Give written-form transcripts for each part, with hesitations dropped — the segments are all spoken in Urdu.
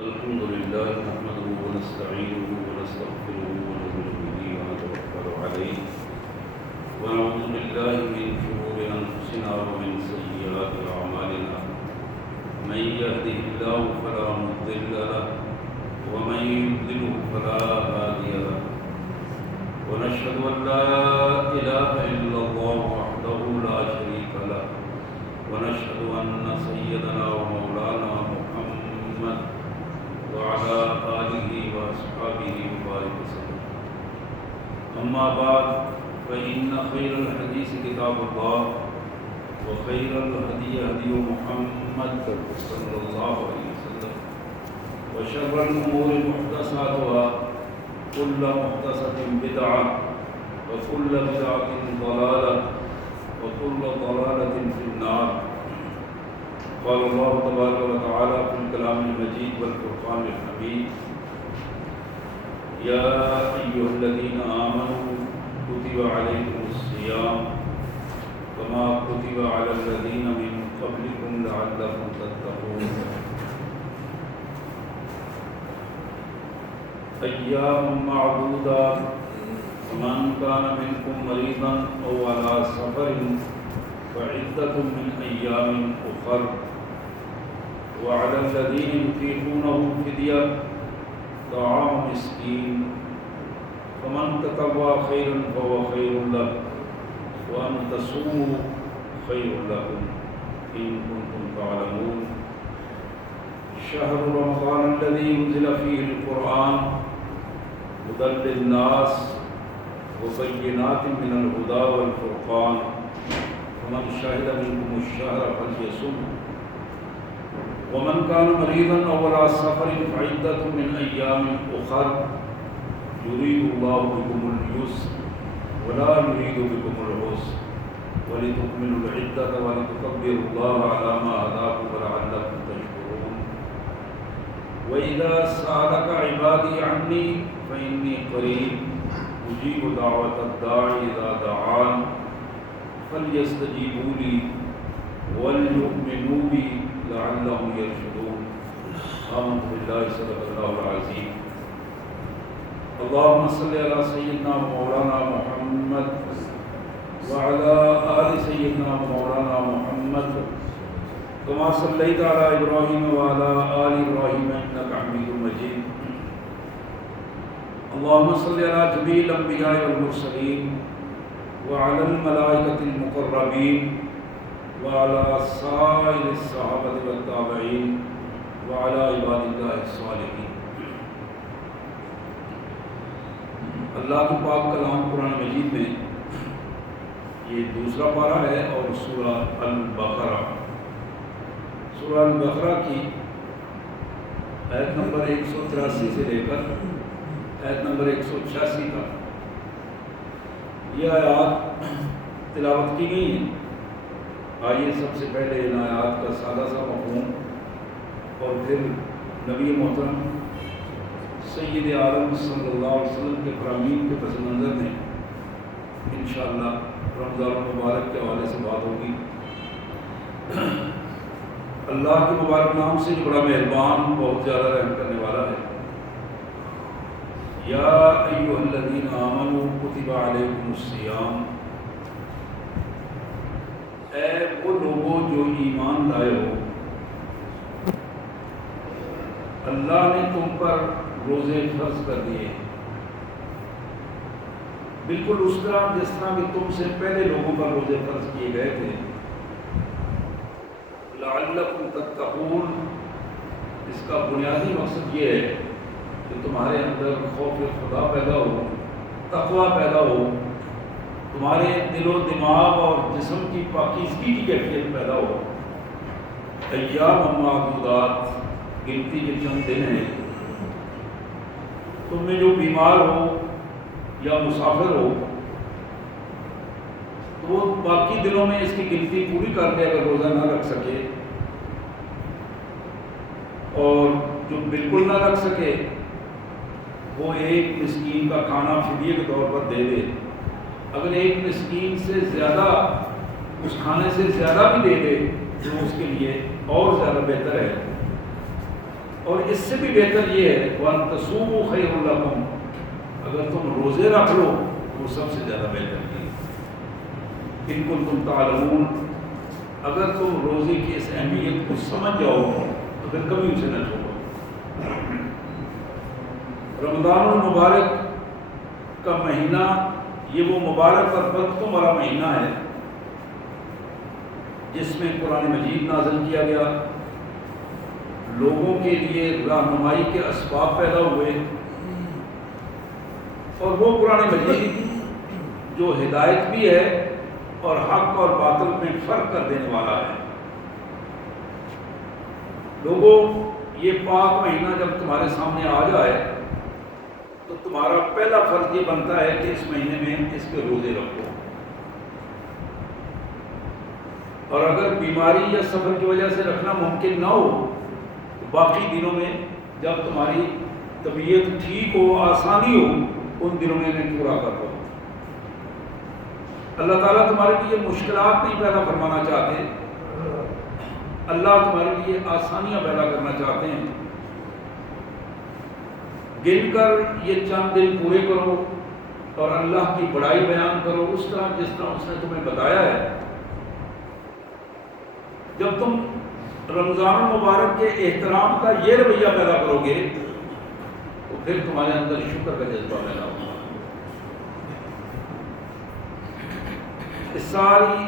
الحمد لله نحمده ونستعينه ونستغفره ونؤمن به ونتوكل عليه ونعوذ بالله من شرور أنفسنا ومن سيئات أعمالنا من يهده الله فلا مضل له ومن يضلل فلا هادي له ونشهد أن لا إله إلا الله وحده لا شريك له ونشهد أن سيدنا ومولانا محمد وعلى آله وأصحابه وبارك وسلم. أما بعد فإن خير الحديث كتاب الله وخير الهدي هدي محمد صلى الله عليه وسلم وشر الأمور محدثاتها كل محدثة بدعة وكل بدعة ضلالة وكل ضلالة في النار. قال الله تبارك وتعالى في الكلام المجيد والفرقان الحميد: يا أيها الذين آمنوا كتب عليكم الصيام كما كتب على الذين من قبلكم لعلكم تتقون. أيام معدودات فمن كان منكم مريضا أو على سفر فعدة من أيام أخر وعلى الذين يطيقونه فدية طعام مسكين فمن تطوع خيرا فهو خير له وأن تصوموا خير لكم إن كنتم تعلمون. شهر رمضان الذي أنزل فيه القرآن هدى للناس وبينات من الهدى والفرقان فمن شهد منكم الشهر فليصم ومن كان مريضا أو على سفر فعدة من أيام أخر يريد الله بكم اليسر ولا يريد بكم العسر ولتكملوا العدة ولتكبروا الله على ما هداكم ولعلكم تشكرون. وإذا سألك عبادي عني فإني قريب أجيب دعوة الداعي إذا دعان فليستجيبوا لي وليؤمنوا بي لعلهم يرشدون. آمنت بالله صدق الله العظيم. اللهم صل على سيدنا ومولانا محمد وعلى آل سيدنا ومولانا محمد كما صليت على إبراهيم وعلى آل إبراهيم إنك حميد مجيد. اللهم صل على جميع الأنبياء والمرسلين وعلى الملائكة المقربين وعلى سائر الصحابة والتابعين وعلى عباد الله الصالحين. اللہ کے پاک کلام قرآن مجید میں یہ دوسرا پارہ ہے اور سورہ البقرہ کی آیت نمبر 183 سے لے کر آیت نمبر 186 تک یہ آیات تلاوت کی گئی ہیں. آئیے سب سے پہلے ان آیات کا سادہ سا مفہوم اور پھر نبی محترم سید عالم صلی اللہ علیہ وسلم کے فرامین کے پس منظر میں انشاءاللہ رمضان المبارک کے حوالے سے بات ہوگی. اللہ کے مبارک نام سے جو بڑا مہربان بہت زیادہ رحم کرنے والا ہے. یا ایھا الذین آمنوا کتب علیکم الصیام، اے وہ لوگوں جو ایمان لائے ہو، اللہ نے تم پر روزے فرض کر دیے بالکل اس طرح جس طرح کہ تم سے پہلے لوگوں پر روزے فرض کیے گئے تھے. لعلکم تتقون، اس کا بنیادی مقصد یہ ہے کہ تمہارے اندر خوف خدا پیدا ہو، تقوی پیدا ہو، تمہارے دل و دماغ اور جسم کی پاکیزگی کی کیفیت پیدا ہو. ایام معدودات، گنتی کے چند دن ہیں. تم میں جو بیمار ہو یا مسافر ہو تو وہ باقی دنوں میں اس کی گنتی پوری کر لے اگر روزہ نہ رکھ سکے، اور جو بالکل نہ رکھ سکے وہ ایک مسکین کا کھانا فدیے کے طور پر دے دے. اگر ایک مسکین سے زیادہ اس کھانے سے زیادہ بھی دے دے تو اس کے لیے اور زیادہ بہتر ہے. اور اس سے بھی بہتر یہ ہے وَأَن تَصُومُوا خَيْرٌ لَكُمْ، اگر تم روزے رکھ لو وہ سب سے زیادہ بہتر ہے۔ إِن كُنتُمْ تَعْلَمُونَ، اگر تم روزے کی اس اہمیت کو سمجھ جاؤ تو پھر کبھی اسے نہ چھوڑو۔ رمضان المبارک کا مہینہ یہ وہ مبارک اور برکتوں والا مہینہ ہے جس میں قرآن مجید نازل کیا گیا، لوگوں کے لیے رہنمائی کے اسباب پیدا ہوئے، اور وہ قرآن مجید جو ہدایت بھی ہے اور حق اور باطل میں فرق کر دینے والا ہے۔ لوگوں، یہ پاک مہینہ جب تمہارے سامنے آ جائے تو تمہارا پہلا فرض یہ بنتا ہے کہ اس مہینے میں اس کے روزے رکھو، اور اگر بیماری یا سفر کی وجہ سے رکھنا ممکن نہ ہو تو باقی دنوں میں جب تمہاری طبیعت ٹھیک ہو، آسانی ہو، ان دنوں میں انہیں پورا کر دو۔ اللہ تعالیٰ تمہارے لیے مشکلات نہیں پیدا فرمانا چاہتے، اللہ تمہارے لیے آسانیاں پیدا کرنا چاہتے ہیں۔ گن کر یہ چند دن پورے کرو اور اللہ کی بڑائی بیان کرو اس طرح جس طرح اس نے تمہیں بتایا ہے۔ جب تم رمضان المبارک کے احترام کا یہ رویہ پیدا کرو گے تو پھر تمہارے اندر شکر کا جذبہ پیدا ہوگا۔ اس ساری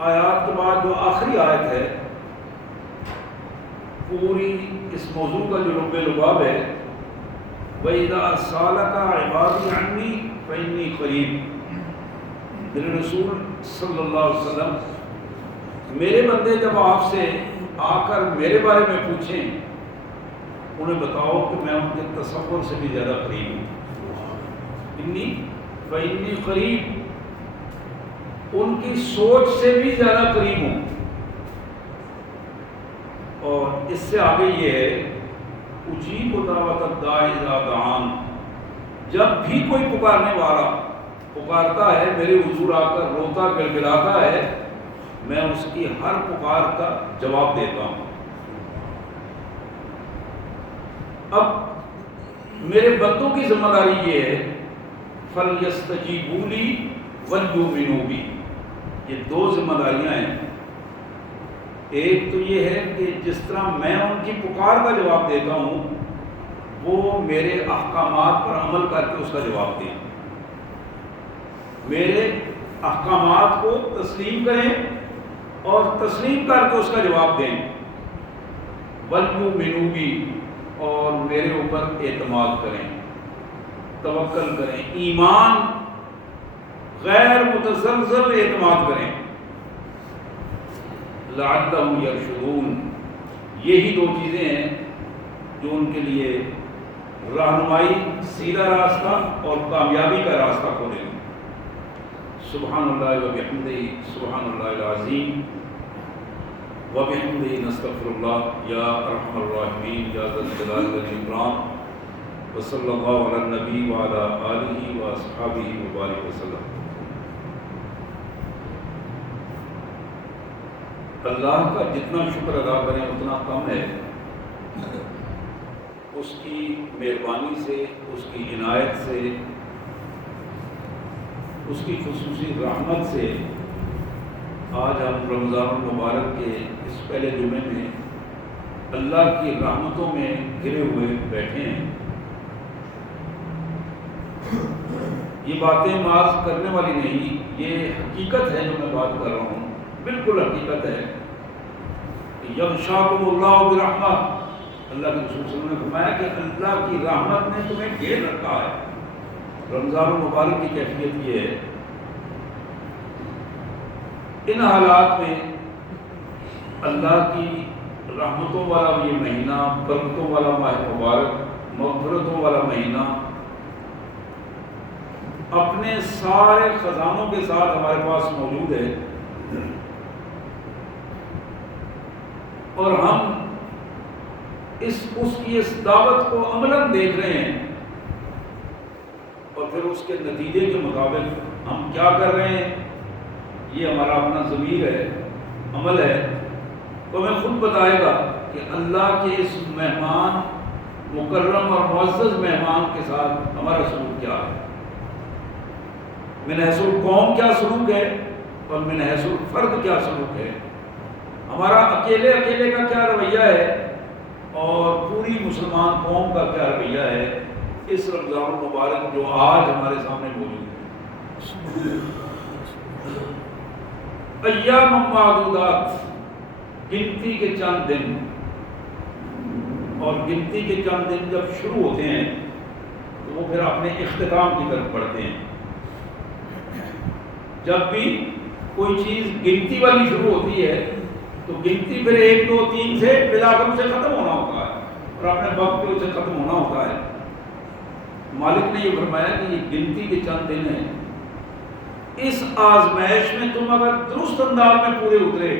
آیات کے بعد جو آخری آیت ہے، پوری اس موضوع کا جو لب لباب ہے، وَإِذَا سَأَلَكَ عِبَادِي عَنِّي فَإِنِّي قَرِيبٌ، میرے رسول صلی اللہ علیہ وسلم، میرے بندے جب آپ سے آ کر میرے بارے میں پوچھیں، انہیں بتاؤ کہ میں ان کے تصور سے بھی زیادہ قریب ہوں۔ انی فإنی قریب، ان کی سوچ سے بھی زیادہ قریب ہوں۔ اور اس سے آگے یہ ہے اجیب دعوت الداعی اذا دعان، جب بھی کوئی پکارنے والا پکارتا ہے، میرے حضور آ کر روتا گڑگڑاتا ہے، میں اس کی ہر پکار کا جواب دیتا ہوں۔ اب میرے بندوں کی ذمہ داری یہ ہے فَلْيَسْتَجِيبُوا لِي وَلْيُؤْمِنُوا بِي، یہ دو ذمہ داریاں ہیں۔ ایک تو یہ ہے کہ جس طرح میں ان کی پکار کا جواب دیتا ہوں، وہ میرے احکامات پر عمل کر کے اس کا جواب دیں، میرے احکامات کو تسلیم کریں اور تسلیم کر کے اس کا جواب دیں۔ وَلْيُؤْمِنُوا بِي، اور میرے اوپر اعتماد کریں، توکل کریں، ایمان غیر متزلزل اعتماد کریں۔ لعلہم یرشدون، یہی دو چیزیں ہیں جو ان کے لیے رہنمائی، سیدھا راستہ اور کامیابی کا راستہ کھولیں۔ سبحان اللہ وبحمدہ، سبحان اللہ العظیم وبحمدہ، نستغفر اللہ یا ارحم الراحمین یا ذا الجلال والاکرام، وصلی اللہ علی النبی وعلی آلہ واصحابہ وبارک وسلم۔ اللہ کا جتنا شکر ادا کریں اتنا کم ہے، اس کی مہربانی سے، اس کی عنایت سے، اس کی خصوصی رحمت سے آج ہم رمضان المبارک کے اس پہلے جمعے میں اللہ کی رحمتوں میں گھرے ہوئے بیٹھے ہیں۔ یہ باتیں معاذ کرنے والی نہیں، یہ حقیقت ہے جو میں بات کر رہا ہوں، بالکل حقیقت ہے۔ یغشاکم اللہ برحمہ، اللہ کے رسول صلی اللہ علیہ وسلم نے فرمایا کہ اللہ کی رحمت نے تمہیں گھیر رکھا ہے۔ رمضان المبارک کی کیفیت یہ ہے، ان حالات میں اللہ کی رحمتوں والا یہ مہینہ، برکتوں والا ماہ مبارک، مغفرتوں والا مہینہ اپنے سارے خزانوں کے ساتھ ہمارے پاس موجود ہے، اور ہم اس کی دعوت کو عملاً دیکھ رہے ہیں، اور پھر اس کے نتیجے کے مطابق ہم کیا کر رہے ہیں یہ ہمارا اپنا ضمیر ہے، عمل ہے، تو ہمیں خود بتائے گا کہ اللہ کے اس مہمان مکرم اور معزز مہمان کے ساتھ ہمارا سلوک کیا ہے، من حیث القوم کیا سلوک ہے اور من حیث الفرد کیا سلوک ہے، ہمارا اکیلے کا کیا رویہ ہے اور پوری مسلمان قوم کا کیا رویہ ہے اس رمضان المبارک جو آج ہمارے سامنے موجود ہے۔ ایام معدودات، گنتی کے چند دن، اور گنتی کے چند دن جب شروع ہوتے ہیں تو وہ پھر اپنے اختتام کی طرف بڑھتے ہیں۔ جب بھی کوئی چیز گنتی والی شروع ہوتی ہے تو گنتی پھر 1 2 3 سے بلا کر اسے ختم ہونا ہوتا ہے اور اپنے وقت پہ اسے ختم ہونا ہوتا ہے۔ مالک نے یہ فرمایا کہ یہ گنتی کے چند دن ہیں، اس آزمائش میں تم اگر درست انداز میں پورے اترے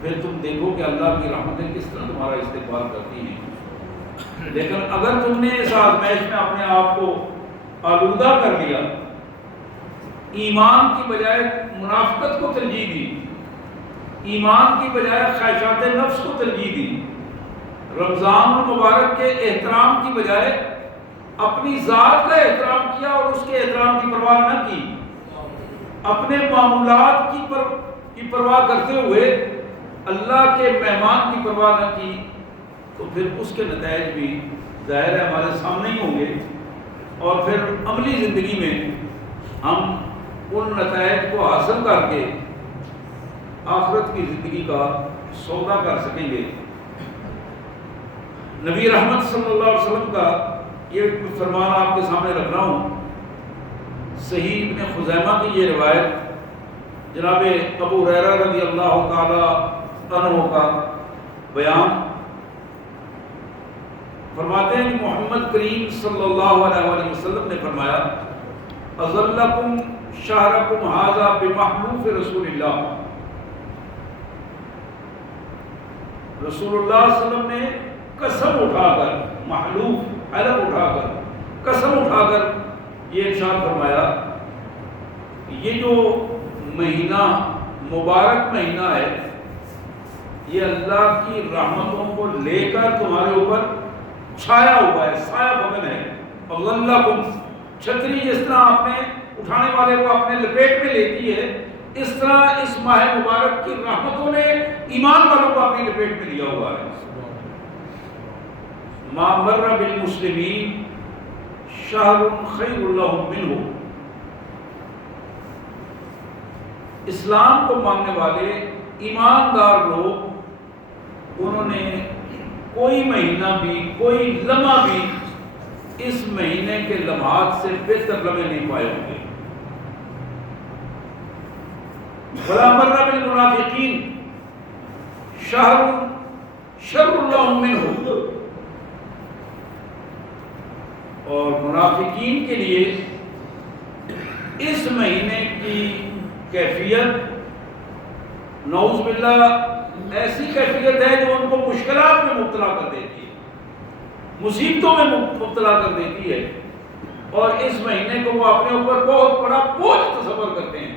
پھر تم دیکھو کہ اللہ کی رحمتیں کس طرح تمہارا استقبال کرتی ہیں۔ لیکن اگر تم نے اس آزمائش میں اپنے آپ کو آلودہ کر لیا، ایمان کی بجائے منافقت کو ترجیح دی، ایمان کی بجائے خواہشات نفس کو ترجیح دی، رمضان المبارک کے احترام کی بجائے اپنی ذات کا احترام کیا اور اس کے احترام کی پرواہ نہ کی، اپنے معمولات کی پرواہ کرتے ہوئے اللہ کے مہمان کی پرواہ نہ کی، تو پھر اس کے نتائج بھی ظاہر ہے ہمارے سامنے ہی ہوں گے، اور پھر عملی زندگی میں ہم ان نتائج کو حاصل کر کے آخرت کی زندگی کا سودا کر سکیں گے۔ نبی رحمت صلی اللہ علیہ وسلم کا یہ فرمان آپ کے سامنے رکھ رہا ہوں، صحیح ابن خزیمہ کی یہ روایت جناب ابو ہریرہ رضی اللہ تعالی عنہ کا بیان فرماتے ہیں کہ محمد کریم صلی اللہ علیہ وسلم نے فرمایا اظلکم شہرکم ھذا بمحلوف رسول اللہ، رسول اللہ صلی اللہ علیہ وسلم نے قسم اٹھا کر، محلوف حلف اٹھا کر، قسم اٹھا کر یہ ارشاد فرمایا یہ جو مہینہ مبارک مہینہ ہے یہ اللہ کی رحمتوں کو لے کر تمہارے اوپر چھایا ہوا ہے، سایہ بغن ہے۔ اظلکم، چھتری جس طرح اپنے اٹھانے والے کو اپنے لپیٹ میں لیتی ہے، اس طرح اس ماہ مبارک کی رحمتوں نے ایمان والوں کو اپنی لپیٹ میں لیا ہوا ہے۔ ما مر بالمسلمین شہر خیر لہم منہ، اسلام کو ماننے والے ایماندار لوگ انہوں نے کوئی مہینہ بھی، کوئی لمحہ بھی اس مہینے کے لمحات سے بہتر لمحے نہیں پائے ہوں گے۔ ولا مر بالمنافقین شہر شر لہم منہ، اور منافقین کے لیے اس مہینے کی کیفیت نعوذ باللہ ایسی کیفیت ہے جو ان کو مشکلات میں مبتلا کر دیتی ہے، مصیبتوں میں مبتلا کر دیتی ہے، اور اس مہینے کو وہ اپنے اوپر بہت بڑا بوجھ تصور کرتے ہیں۔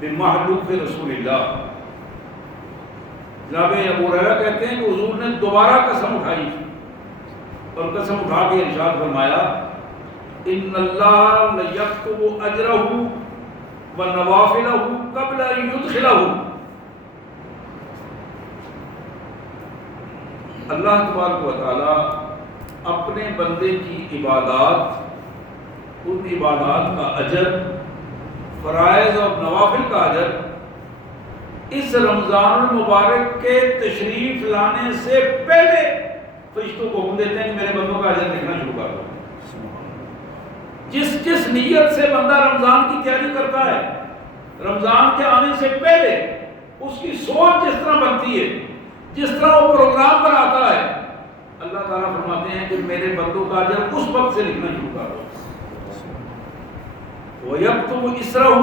بمحلوف رسول اللہ، جناب ابو ہریرہ کہتے ہیں کہ حضور نے دوبارہ قسم اٹھائی اور قسم اٹھا کے ارشاد فرمایا ان اللہ لیکتب اجرہ ونوافلہ قبل ان یدخلہ، اللہ تبارک و تعالی اپنے بندے کی عبادات، ان عبادات کا اجر، فرائض اور نوافل کا اجر اس رمضان المبارک کے تشریف لانے سے پہلے فرشتوں کو حکم دیتے ہیں کہ میرے بندوں کا اجر لکھنا شروع کر دو۔ جس نیت سے بندہ رمضان کی تیاری کرتا ہے، رمضان کے آنے سے پہلے اس کی سوچ جس طرح بنتی ہے، جس طرح وہ پروگرام بناتا ہے، اللہ تعالیٰ فرماتے ہیں کہ میرے بندوں کا اجر اس وقت سے لکھنا شروع کر دو۔ وَيَكْتُبُ إِسْرَهُ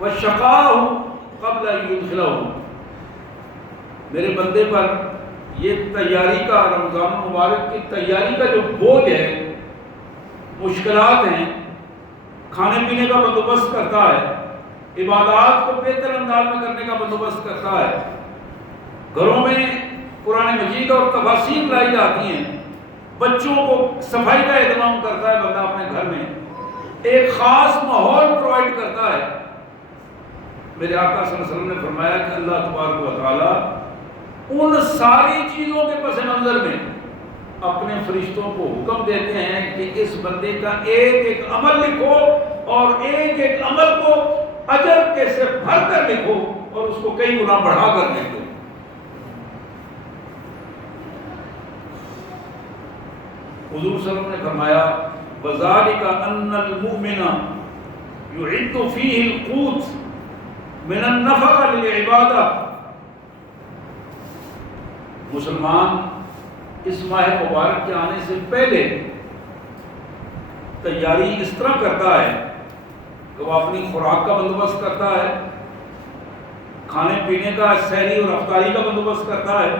وَشَقَاءَهُ قَبْلَ أَن يُدْخِلَهُ، میرے بندے پر یہ تیاری کا، رمضان مبارک کی تیاری کا جو بوجھ ہے، مشکلات ہیں، کھانے پینے کا بندوبست کرتا ہے، عبادات کو بہتر انداز میں کرنے کا بندوبست کرتا ہے، گھروں میں قرآن مجید اور تفاسیر لائی جاتی ہیں، بچوں کو صفائی کا اہتمام کرتا ہے بندہ اپنے گھر میں، ایک خاص ماحول پرووائڈ کرتا ہے۔ میرے آقا صلی اللہ علیہ وسلم نے فرمایا کہ اللہ تبارک و تعالیٰ ان ساری چیزوں کے پس منظر میں اپنے فرشتوں کو حکم دیتے ہیں کہ اس بندے کا ایک ایک عمل لکھو اور ایک ایک عمل کو اجر کے سے بھر کر لکھو اور اس کو کئی گنا بڑھا کر لکھو۔ حضور صلی اللہ علیہ وسلم نے فرمایا وَذَلِكَ أَنَّ الْمُؤْمِنَ يُعِدُّ فِيهِ الْقُوتِ مِنَ النَّفَقَةِ لِلْعِبَادَةِ، مسلمان اس ماہ مبارک کے آنے سے پہلے تیاری اس طرح کرتا ہے کہ وہ اپنی خوراک کا بندوبست کرتا ہے، کھانے پینے کا سحری اور افطاری کا بندوبست کرتا ہے،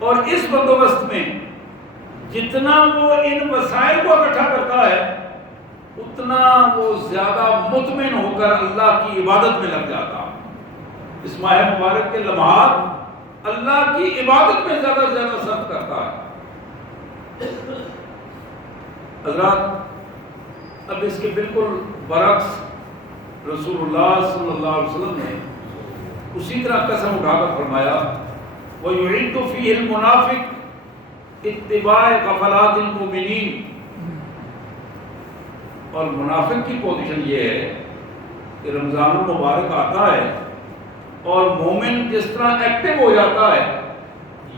اور اس بندوبست میں جتنا وہ ان وسائل کو اکٹھا کرتا ہے اتنا وہ زیادہ مطمئن ہو کر اللہ کی عبادت میں لگ جاتا۔ اس ماہ مبارک کے لمحات اللہ کی عبادت میں زیادہ سے زیادہ صرف کرتا ہے۔ حضرات، اب اس کے بالکل برعکس رسول اللہ صلی اللہ علیہ وسلم نے اسی طرح قسم اٹھا کر فرمایا وَيُعِدُّ فِيهِ الْمُنَافِقِ اتباع غفلات المؤمنین، اور منافق کی پوزیشن یہ ہے کہ رمضان المبارک آتا ہے اور مومن جس طرح ایکٹیو ہو جاتا ہے،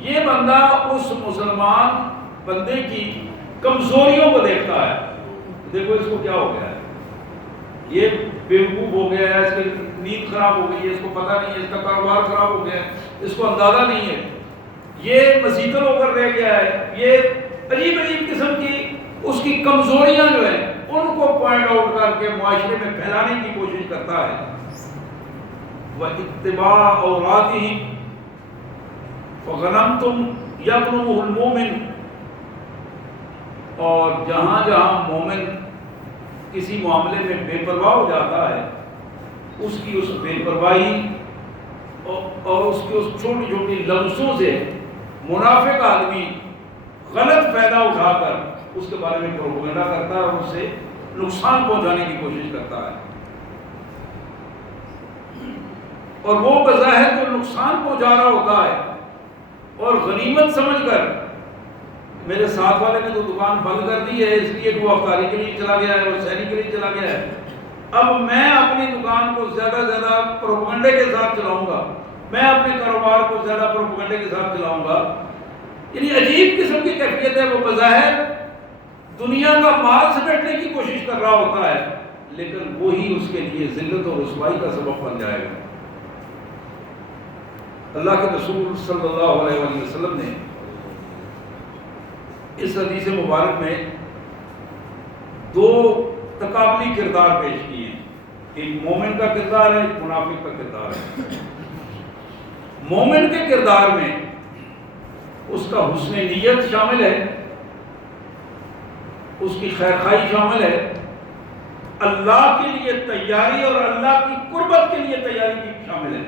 یہ بندہ اس مسلمان بندے کی کمزوریوں کو دیکھتا ہے، دیکھو اس کو کیا ہو گیا ہے، یہ بیوقوف ہو گیا ہے، اس کی نیند خراب ہو گئی ہے، اس کو پتہ نہیں ہے، اس کا کاروبار خراب ہو گیا ہے، اس کو اندازہ نہیں ہے، یہ مسیطر ہو کر رہ گیا ہے، یہ عجیب عجیب قسم کی اس کی کمزوریاں جو ہیں ان کو پوائنٹ آؤٹ کر کے معاشرے میں پھیلانے کی کوشش کرتا ہے۔ وَاتِّبَاعَ عَوْرَاتِهِمْ فَغَنَمْتُمْ يَغْنُمُهُ الْمُؤْمِنُ، اور جہاں جہاں مومن کسی معاملے میں بے پرواہ ہو جاتا ہے، اس کی اس بے پرواہی اور اس کی اس چھوٹی چھوٹی لمسوں سے منافق آدمی غلط فائدہ اٹھا کر اس کے بارے میں پروپیگنڈا کرتا ہے اور اس سے نقصان پہنچانے کی کوشش کرتا ہے، اور وہ بظاہر کو نقصان پہنچا رہا ہوتا ہے اور غنیمت سمجھ کر میرے ساتھ والے نے تو دکان بند کر دی ہے اس لیے کہ وہ افطاری کے لیے چلا گیا ہے، وہ سحری کے لیے چلا گیا ہے، اب میں اپنی دکان کو زیادہ سے زیادہ پروپیگنڈے کے ساتھ چلاؤں گا، میں اپنے کاروبار کو زیادہ پروپیگنڈے کے ساتھ چلاؤں گا۔ یعنی عجیب قسم کی کیفیت ہے، وہ بظاہر دنیا کا مال سمیٹنے کی کوشش کر رہا ہوتا ہے لیکن وہی اس کے لیے ذلت اور رسوائی کا سبب بن جائے گا۔ اللہ کے رسول صلی اللہ علیہ وآلہ وسلم نے اس حدیث مبارک میں دو تقابلی کردار پیش کیے ہیں، ایک مومن کا کردار ہے، ایک منافق کا کردار ہے۔ مومن کے کردار میں اس کا حسن نیت شامل ہے، اس کی خیرخواہی شامل ہے، اللہ کے لیے تیاری اور اللہ کی قربت کے لیے تیاری کی شامل ہے،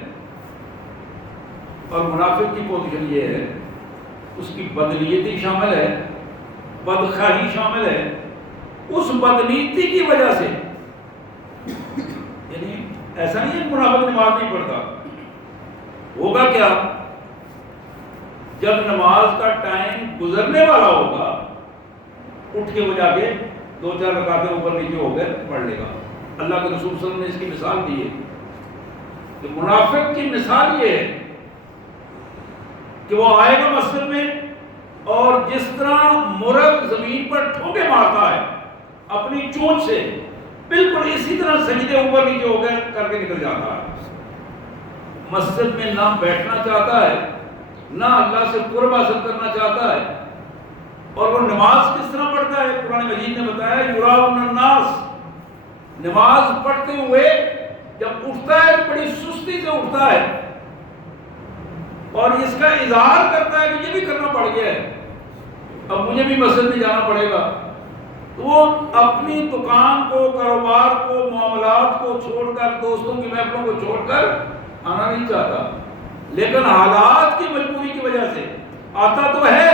اور منافق کی پوزیشن یہ ہے اس کی بدنیتی شامل ہے، بدخواہی شامل ہے، اس بدنیتی کی وجہ سے یعنی ایسا نہیں ہے منافق نماز نہیں پڑھتا، ہوگا کیا جب نماز کا ٹائم گزرنے والا ہوگا اٹھ کے وہ جا کے دو چار رکعتیں اوپر نیچے ہو گئے پڑھ لے گا۔ اللہ کے رسول صلی اللہ علیہ وسلم نے اس کی مثال دی ہے کہ منافق کی مثال یہ ہے کہ وہ آئے گا مسجد میں اور جس طرح مرغ زمین پر ٹھوکے مارتا ہے اپنی چونچ سے، بالکل اسی طرح سجدے اوپر نیچے ہو گئے کر کے نکل جاتا ہے، مسجد میں نہ بیٹھنا چاہتا ہے نہ اللہ سے قرب حاصل کرنا چاہتا ہے، اور وہ نماز کس طرح پڑھتا ہے؟ قرآن مجید نے بتایا یراؤن الناس، نماز پڑھتے ہوئے جب اٹھتا ہے تو بڑی سستی سے اٹھتا ہے اور اس کا اظہار کرتا ہے کہ یہ بھی کرنا پڑ گیا ہے، اب مجھے بھی مسجد میں جانا پڑے گا، تو وہ اپنی دکان کو، کاروبار کو، معاملات کو چھوڑ کر، دوستوں کی محفلوں کو چھوڑ کر آنا نہیں چاہتا، لیکن حالات کی مجبوری کی وجہ سے آتا تو ہے،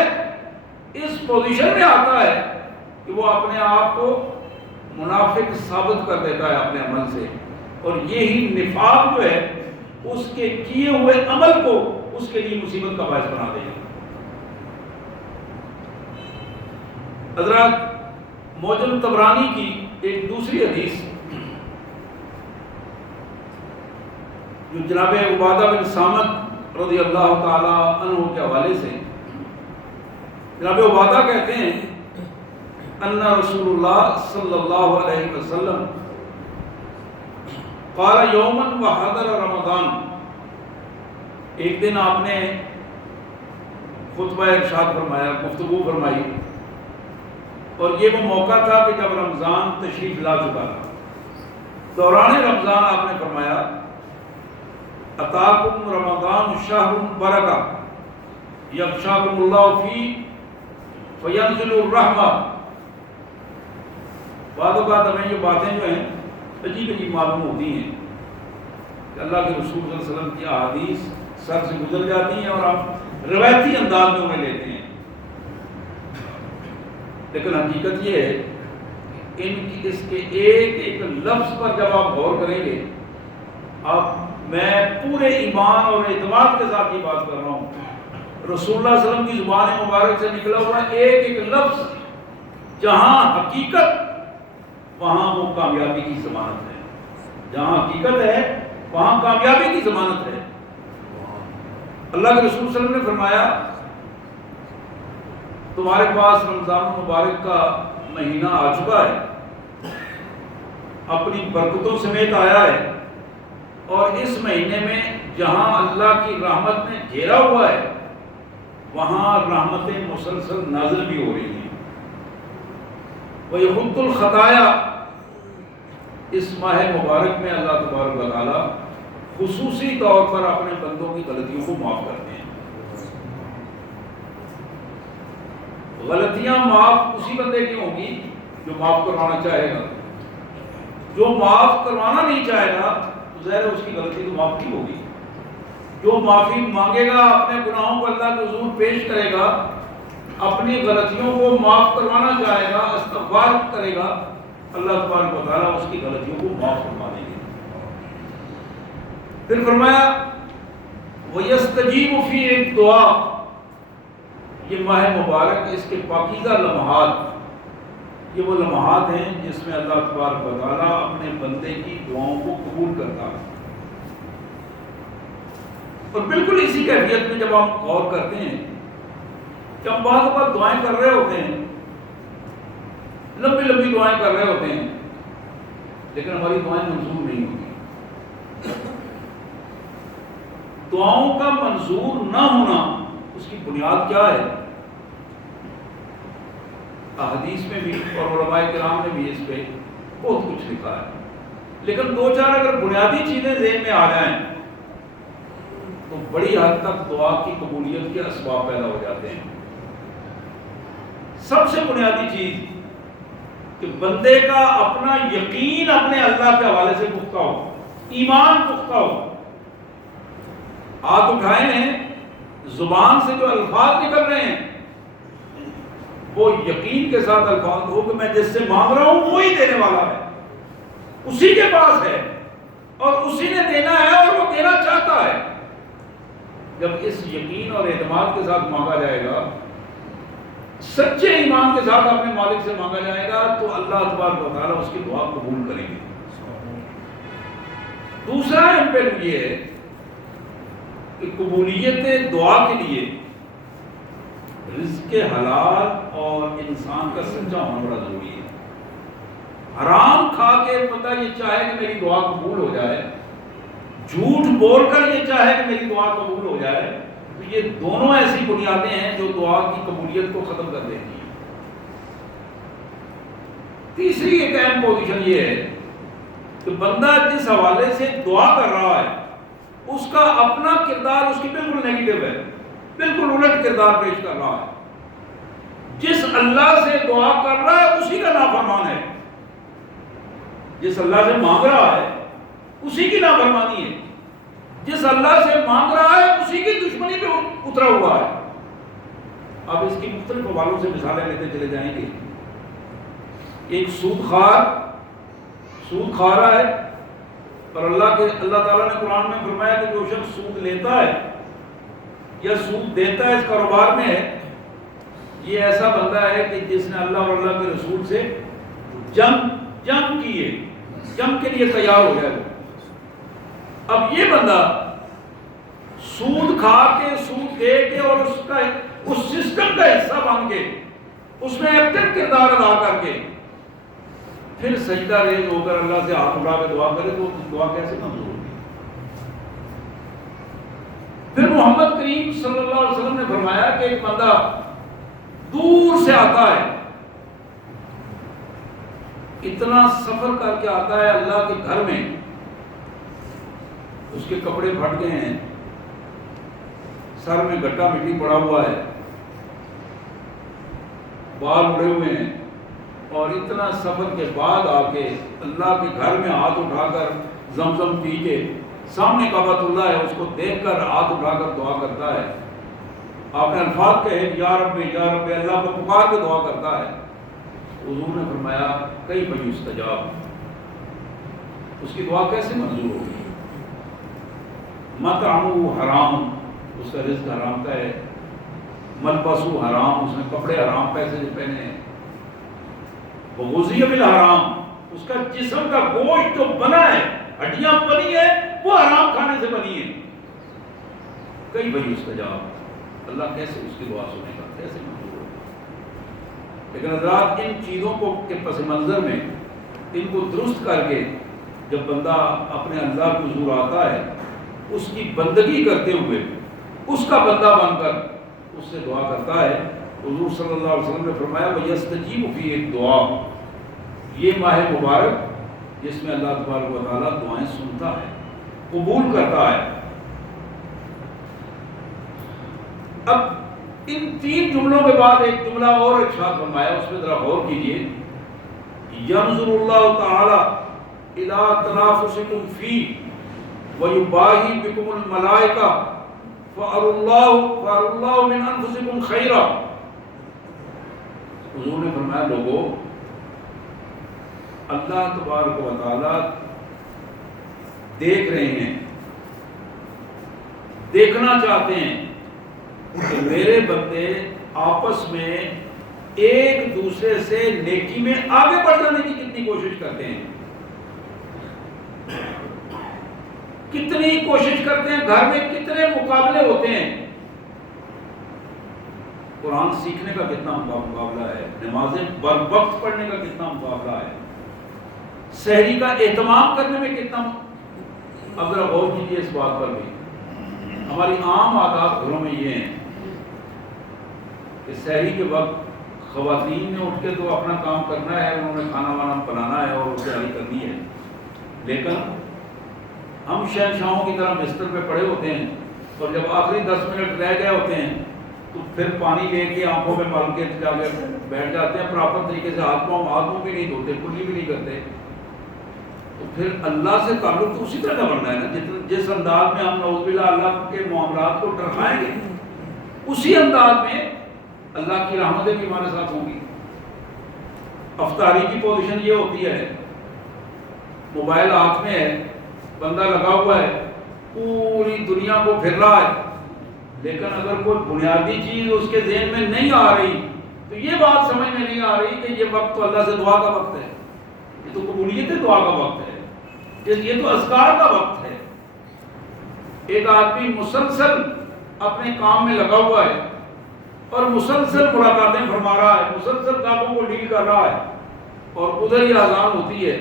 اس پوزیشن میں آتا ہے کہ وہ اپنے آپ کو منافق ثابت کر دیتا ہے اپنے عمل سے، اور یہی نفاق جو ہے اس کے کیے ہوئے عمل کو اس کے لیے مصیبت کا باعث بنا دے گا۔ حضرات، معجم طبرانی کی ایک دوسری حدیث جو جناب عبادہ بن صامت رضی اللہ تعالی عنہ کے حوالے سے، جناب عبادہ کہتے ہیں ان رسول اللہ صلی اللہ علیہ وسلم قال یوما وحضر رمضان، ایک دن آپ نے خطبہ ارشاد فرمایا، گفتگو فرمائی، اور یہ وہ موقع تھا کہ جب رمضان تشریف لا چکا تھا۔ دوران رمضان آپ نے فرمایا اتاکم رمضان شہر برکہ یغشاکم اللہ فی فینزل الرحمہ۔ بعض اوقات ہمیں یہ باتیں جو ہیں عجیب عجیب معلوم ہوتی ہیں کہ اللہ کے رسول صلی اللہ علیہ وسلم کی احادیث سر سے گزر جاتی ہیں اور ہم روایتی انداز میں انہیں لیتے ہیں، لیکن حقیقت یہ ہے کہ اس کے ایک ایک لفظ پر جب آپ غور کریں گے، میں پورے ایمان اور اعتماد کے ساتھ یہ بات کر رہا ہوں، رسول اللہ صلی اللہ علیہ وسلم کی زبان مبارک سے نکلا ہوا ایک ایک لفظ جہاں حقیقت وہاں وہ کامیابی کی ضمانت ہے، جہاں حقیقت ہے وہاں کامیابی کی ضمانت ہے۔ اللہ کے رسول صلی اللہ علیہ وسلم نے فرمایا تمہارے پاس رمضان مبارک کا مہینہ آ چکا ہے، اپنی برکتوں سمیت آیا ہے، اور اس مہینے میں جہاں اللہ کی رحمت نے گھیرا ہوا ہے وہاں رحمتیں مسلسل نازل بھی ہو رہی ہیں۔ وَيَحُطُّ الْخَطَايَا، اس ماہ مبارک میں اللہ تبارک و تعالیٰ خصوصی طور پر اپنے بندوں کی غلطیوں کو معاف کرتے ہیں۔ غلطیاں معاف اسی بندے کی ہوں گی جو معاف کروانا چاہے گا، جو معاف کروانا نہیں چاہے گا تو ظاہر ہے اس کی غلطی تو معاف نہیں ہوگی۔ جو معافی مانگے گا، اپنے گناہوں کو اللہ کے حضور پیش کرے گا، اپنی غلطیوں کو معاف کروانا چاہے گا، استغفار کرے گا، اللہ تبارک و تعالیٰ اس کی غلطیوں کو معاف فرما دیں گے۔ پھر فرمایا وَيَسْتَجِيبُ فِي الدُّعَاء، یہ ماہ مبارک اس کے پاکیزہ لمحات، یہ وہ لمحات ہیں جس میں اللہ تبارک و تعالیٰ اپنے بندے کی دعاؤں کو قبول کرتا ہے۔ اور بالکل اسی کیفیت میں جب ہم غور کرتے ہیں کہ ہم بعض اوقات دعائیں کر رہے ہوتے ہیں، لمبی لمبی دعائیں کر رہے ہوتے ہیں، لیکن ہماری دعائیں منظور نہیں ہوتی۔ دعاؤں کا منظور نہ ہونا اس کی بنیاد کیا ہے؟ احادیث میں بھی اور علماء کرام نے بھی اس پہ بہت کچھ لکھا ہے، لیکن دو چار اگر بنیادی چیزیں ذہن میں آ جائیں تو بڑی حد تک دعا کی قبولیت کے اسباب پیدا ہو جاتے ہیں۔ سب سے بنیادی چیز کہ بندے کا اپنا یقین اپنے اللہ کے حوالے سے پختہ ہو، ایمان پختہ ہو۔ ہاتھ اٹھائے ہیں، زبان سے جو الفاظ نکل رہے ہیں وہ یقین کے ساتھ الفاظ ہو کہ میں جس سے مانگ رہا ہوں وہی دینے والا ہے، اسی کے پاس ہے اور اسی نے دینا ہے اور وہ دینا چاہتا ہے۔ جب اس یقین اور اعتماد کے ساتھ مانگا جائے گا، سچے ایمان کے ساتھ اپنے مالک سے مانگا جائے گا، تو اللہ تبارک و تعالیٰ اس کی دعا قبول کریں گے۔ دوسرا اہم پہلو یہ ہے کہ قبولیت دعا کے لیے رزق حلال اور انسان کا سچا ہونا بڑا ضروری ہے۔ حرام کھا کے پتہ یہ چاہے کہ میری دعا قبول ہو جائے، جھوٹ بول کر یہ چاہے کہ میری دعا قبول ہو جائے، تو یہ دونوں ایسی بنیادیں ہیں جو دعا کی قبولیت کو ختم کر دیتی ہیں۔ تیسری ایک اہم پوزیشن یہ ہے کہ بندہ جس حوالے سے دعا کر رہا ہے اس کا اپنا کردار اس کی بالکل نیگیٹو ہے، بالکل الٹ کردار پیش کر رہا ہے۔ جس اللہ سے دعا کر رہا ہے اسی کا نافرمان ہے، جس اللہ سے مانگ رہا ہے اسی کی نافرمانی ہے۔ جس اللہ سے مانگ رہا ہے اسی کی دشمنی پہ اترا ہوا ہے۔ اب اس کی مختلف حوالوں سے مثالیں لیتے چلے جائیں گے۔ ایک سود کھا رہا ہے، اور اللہ تعالیٰ نے قرآن میں فرمایا کہ جو شخص سود لیتا ہے یا سود دیتا ہے اس کاروبار میں ہے، یہ ایسا بندہ ہے کہ جس نے اللہ اور اللہ کے رسول سے جنگ کی ہے، جنگ کے لیے تیار ہو جائے۔ اب یہ بندہ سود کھا کے، سود دے کے، اور اس سسٹم کا حصہ بن کے، اس میں ایکٹیو کردار ادا کر کے پھر سجدہ ریز ہو کر اللہ سے ہاتھ اٹھا کے دعا کرے تو دعا کیسے منظور ہوگی؟ پھر محمد کریم صلی اللہ علیہ وسلم نے فرمایا کہ ایک بندہ دور سے آتا ہے، اتنا سفر کر کے آتا ہے اللہ کے گھر میں، اس کے کپڑے پھٹ گئے ہیں، سر میں گٹا مٹی پڑا ہوا ہے، بال اڑے ہوئے ہیں، اور اتنا سفر کے بعد آ کے اللہ کے گھر میں ہاتھ اٹھا کر زمزم پی کے سامنے کعبۃ اللہ ہے، اس کو دیکھ کر ہاتھ اٹھا کر دعا کرتا ہے۔ آپ نے الفاظ کہے یا رب یا رب، اللہ کو پکار کے دعا کرتا ہے۔ حضور نے فرمایا کئی یستجاب، اس کی دعا کیسے منظور ہوگی؟ مطعمہ حرام، اس کا رزق حرام کا ہے، ملبسو حرام، اس نے کپڑے حرام پیسے سے پہنے ہیں، وغذی بالحرام، اس کا جسم کا گوشت جو بنا ہے، ہڈیاں بنی ہے، وہ حرام کھانے سے بنی ہے۔ کئی یستجاب، اللہ کیسے اس کی دعا سنے گا، کیسے منظور ہوگا؟ لیکن حضرات ان چیزوں کو کے پس منظر میں ان کو درست کر کے جب بندہ اپنے اللہ کے حضور آتا ہے، اس کی بندگی کرتے ہوئے اس کا بندہ بن کر اس سے دعا کرتا ہے، حضور صلی اللہ علیہ وسلم نے فرمایا وَيَسْتَجِيبُ فِيهِ الدُّعَاء، یہ ماہ مبارک جس میں اللہ تبارک و تعالیٰ دعائیں سنتا ہے، قبول کرتا ہے۔ اب ان تین جملوں کے بعد ایک جملہ اور ارشاد فرمایا، اس میں ذرا غور کیجئے، يَنْظُرُ اللَّهُ تَعَالَى إِلَىٰ تَنَافُسِكُمْ فِيهِ وَيُبَاهِي بِكُمُ الْمَلَائِكَةَ فَأَرُوا اللَّهُ مِنْ أَنفُسِكُمْ خَيْرًا۔ حضور نے فرمایا لوگوں، اللہ تبارک و تعالیٰ دیکھ رہے ہیں، دیکھنا چاہتے ہیں کہ میرے بندے آپس میں ایک دوسرے سے نیکی میں آگے بڑھ جانے کی کتنی کوشش کرتے ہیں، کتنی کوشش کرتے ہیں، گھر میں کتنے مقابلے ہوتے ہیں، قرآن سیکھنے کا کتنا مقابلہ ہے، نمازیں بر وقت پڑھنے کا کتنا مقابلہ ہے، سحری کا اہتمام کرنے میں کتنا۔ اب ذرا غور کیجیے اس بات پر بھی، ہماری عام عادات گھروں میں یہ ہیں کہ سحری کے وقت خواتین نے اٹھ کے تو اپنا کام کرنا ہے، انہوں نے کھانا وانا بنانا ہے اور تیاری کرنی ہے، لیکن ہم شہنشاہوں کی طرح بستر پہ پڑے ہوتے ہیں، اور جب آخری 10 منٹ رہ گئے ہوتے ہیں تو پھر پانی لے کے آنکھوں میں مل کے جا کے بیٹھ جاتے ہیں، پراپر طریقے سے ہاتھ پاؤں بھی نہیں دھوتے، کلی بھی نہیں کرتے۔ تو پھر اللہ سے تعلق تو اسی طرح کا بننا ہے نا، جس انداز میں ہم نعوذ باللہ اللہ کے معاملات کو ڈرائیں گے، اسی انداز میں اللہ کی رحمتیں بھی ہمارے ساتھ ہوں گی۔ افطاری کی پوزیشن یہ ہوتی ہے، موبائل ہاتھ میں ہے، بندہ لگا ہوا ہے، پوری دنیا کو پھر رہا ہے، لیکن اگر کوئی بنیادی چیز اس کے ذہن میں نہیں آ رہی تو یہ بات سمجھ میں نہیں آ رہی کہ یہ وقت تو اللہ سے دعا کا وقت ہے، یہ تو قبولیت دعا کا وقت ہے، یہ تو اذکار کا وقت ہے۔ ایک آدمی مسلسل اپنے کام میں لگا ہوا ہے اور مسلسل ملاقاتیں فرما رہا ہے، مسلسل کاموں کو ڈیل کر رہا ہے، اور ادھر ہی اذان ہوتی ہے